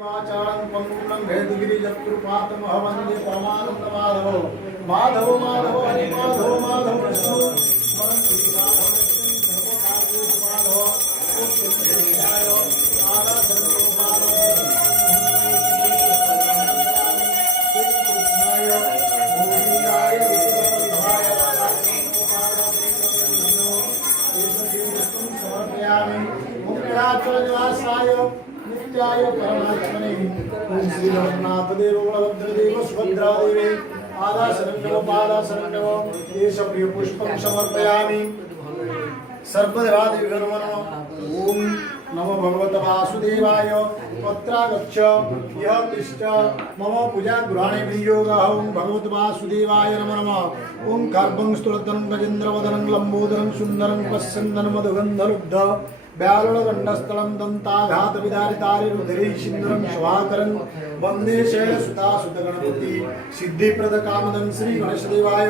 वाचालं पंगुलं भेदगिरिजत्कृपातमह वन्दे परमानन्द माधव माधव माधव हरि माधव माधव विष्णु स्मरन् श्रीराधव सर्वकार्येषु माधव ॐ श्रीकृष्णाय आराधनं गोपाल श्रीकृष्णाय गोविन्दाय विष्णुवल्लभाय राधाकृष्ण समर्पयामि मुक्ताचलनिवासाय नित्याय परमात्मने ओम श्री जगन्नाथ देव बलभद्र देव सुभद्रा देवी आदाशरणव पादाशरणव एष प्रिय पुष्पं समर्पयामि सर्वदेवादेवी नमः ओम नमो भगवते वासुदेवाय तत्रागच्छ यः तिष्ठ मम पूजा गृहाणे विनियोगः ओम भगवते वासुदेवाय नमः ओम कार्बं स्तुलतनं गजेन्द्रवदनं लंबोदरं सुन्दरं पश्यन्दनं मधुगन्धलुब्ध व्यालुणगण्डस्थलं दन्ताघातविदारितारिरुधिरैः सिन्दूरं शोभाकरं वन्दे शैलसुतासुतगणपति सिद्धिप्रदकामदं श्रीगणेशदेवाय।